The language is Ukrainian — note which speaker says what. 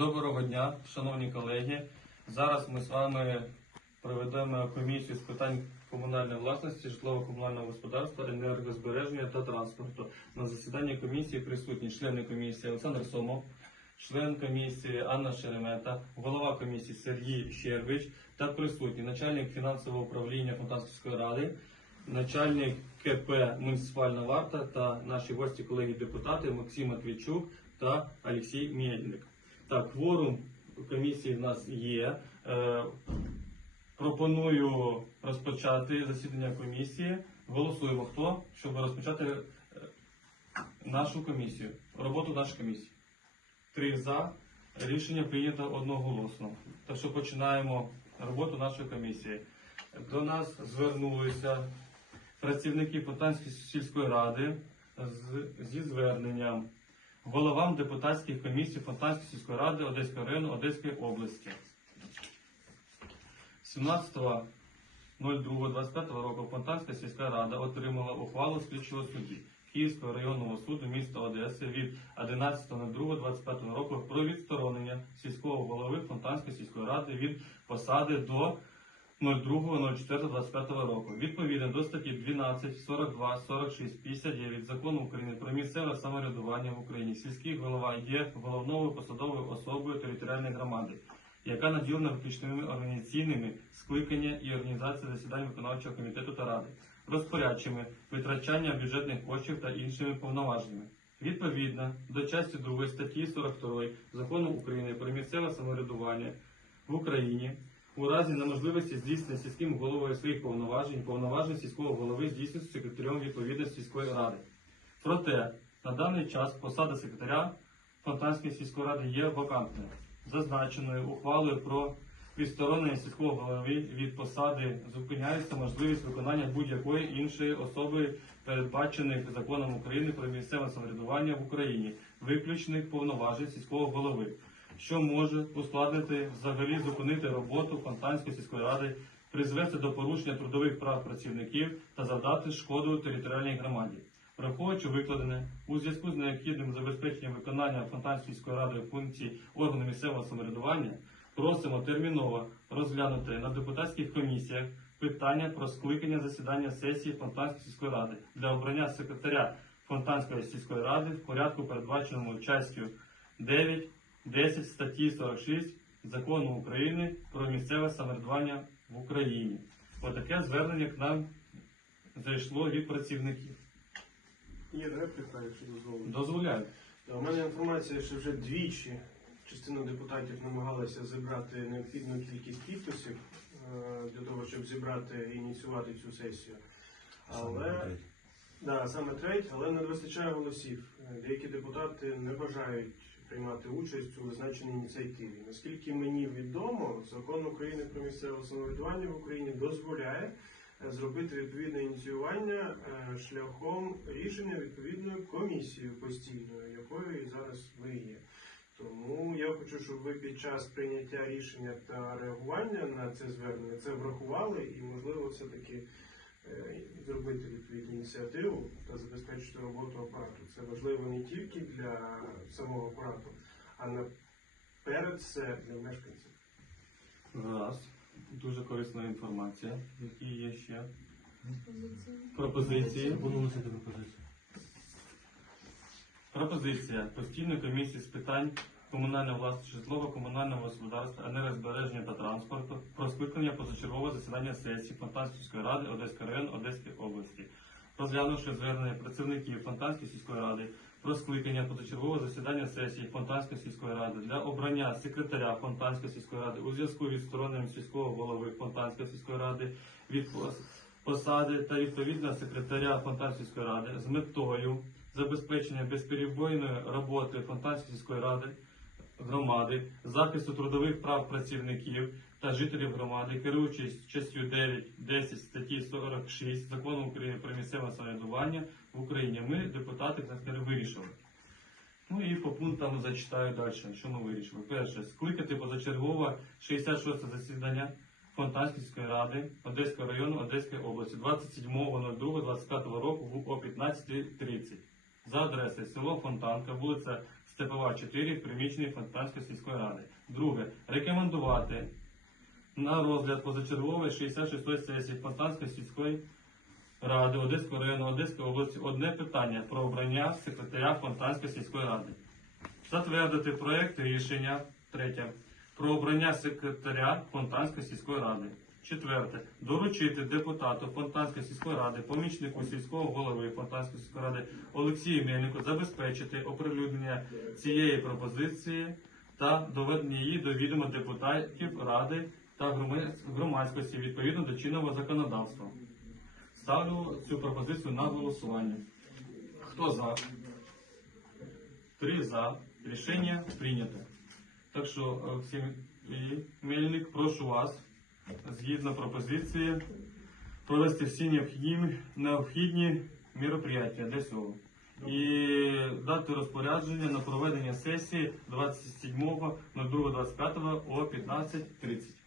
Speaker 1: Доброго дня, шановні колеги. Зараз ми з вами проведемо комісію з питань комунальної власності, житлово-комунального господарства, енергозбереження та транспорту. На засіданні комісії присутні члени комісії Олександр Сомов, член комісії Анна Шеремета, голова комісії Сергій Щербич та присутні начальник фінансового управління Фонтанської ради, начальник КП Муніципальна варта та наші гості, колеги депутати Максим Матвійчук та Олексій Мельник. Так, кворум комісії в нас є. Е, пропоную розпочати засідання комісії. Голосуємо хто, щоб розпочати е, нашу комісію, роботу нашої комісії. Три за. Рішення прийнято одноголосно. Так що починаємо роботу нашої комісії. До нас звернулися працівники Потанської сільської ради зі зверненням головам депутатських комісій Фонтанської сільської ради Одеського району Одеської області. 17.02.25 року Фонтанська сільська рада отримала ухвалу слідчого судді Київського районного суду міста Одеси від 11.02.25 року про відсторонення сільського голови Фонтанської сільської ради від посади до 02.04.25 року. Відповідно до статті 12, 42, 46, 59 Закону України про місцеве самоврядування в Україні, сільський голова є головною посадовою особою територіальної громади, яка наділена виключними організаційними скликання і організації засідань виконавчого комітету та ради, розпорядчими, витрачання бюджетних коштів та іншими повноваженнями. Відповідно до часті 2 статті 42 Закону України про місцеве самоврядування в Україні у разі неможливості здійснення сільським головою своїх повноважень, повноважень сільського голови здійснюється секретарем відповідної сільської ради. Проте на даний час посада секретаря Фонтанської сільської ради є вакантною. Зазначеною ухвалою про відсторонення сільського голови від посади зупиняється можливість виконання будь-якої іншої особи, передбачених законом України про місцеве самоврядування в Україні, виключених повноважень сільського голови що може ускладнити взагалі зупинити роботу Фонтанської сільської ради, призвести до порушення трудових прав працівників та завдати шкоду територіальній громаді. Враховуючи викладене у зв'язку з необхідним забезпеченням виконання Фонтанської сільської ради функцій органу місцевого самоврядування, просимо терміново розглянути на депутатських комісіях питання про скликання засідання сесії Фонтанської сільської ради для обрання секретаря Фонтанської сільської ради в порядку, передбаченому частю 9 10 статті 46 Закону України про місцеве самоврядування в Україні. Отаке звернення к нам зайшло від працівників.
Speaker 2: Є репліка, якщо дозволено.
Speaker 1: Дозволяю.
Speaker 2: У мене інформація, що вже двічі частина депутатів намагалася зібрати необхідну кількість підписів е, для того, щоб зібрати і ініціювати цю сесію. Але да, саме треть, але не вистачає голосів. Е, Деякі депутати не бажають приймати участь у визначеній ініціативі. Наскільки мені відомо, закон України про місцеве самоврядування в Україні дозволяє е, зробити відповідне ініціювання е, шляхом рішення відповідною комісією постійною, якою зараз ви є. Тому я хочу, щоб ви під час прийняття рішення та реагування на це звернення це врахували і, можливо, все-таки зробити відповідну ініціативу та забезпечити роботу апарату. Це важливо не тільки для самого апарату, а наперед все для мешканців.
Speaker 1: Раз. Дуже корисна інформація. Які є ще пропозиції?
Speaker 3: Виносити пропозицію.
Speaker 1: Пропозиція постійної комісії з питань комунальної власності житлового комунального господарства, енергозбереження та транспорту про скликання позачергового засідання сесії Фонтанської ради Одеського району Одеської області, розглянувши звернення працівників Фонтанської сільської ради про скликання позачергового засідання сесії Фонтанської сільської ради для обрання секретаря Фонтанської сільської ради у зв'язку з відстороненням сільського голови Фонтанської сільської ради від посади та відповідного секретаря Фонтанської ради з метою забезпечення безперебойної роботи Фонтанської сільської ради громади, захисту трудових прав працівників та жителів громади, керуючись частю 9, 10 статті 46 Закону України про місцеве самоврядування в Україні. Ми, депутати, вирішили. Ну і по пунктам зачитаю далі, що ми вирішили. Перше, скликати позачергове 66 засідання Фонтанської ради Одеського району Одеської області 27.02.25 року о 15.30 за адресою село Фонтанка, вулиця Степова 4 в приміщенні Фонтанської сільської ради. Друге. Рекомендувати на розгляд позачергової 66-ї сесії Фонтанської сільської ради Одеського району Одеської області одне питання про обрання секретаря Фонтанської сільської ради. Затвердити проект рішення третє про обрання секретаря Фонтанської сільської ради. Четверте. Доручити депутату Фонтанської сільської ради, помічнику сільського голови Фонтанської сільської ради Олексію Мельнику забезпечити оприлюднення цієї пропозиції та доведення її до відома депутатів ради та громадськості відповідно до чинного законодавства. Ставлю цю пропозицію на голосування. Хто за? Три за. Рішення прийнято. Так що, Олексій Мельник, прошу вас, згідно пропозиції, провести всі необхідні, необхідні мероприятия для цього. І дати розпорядження на проведення сесії 27.02.25 о 15.30.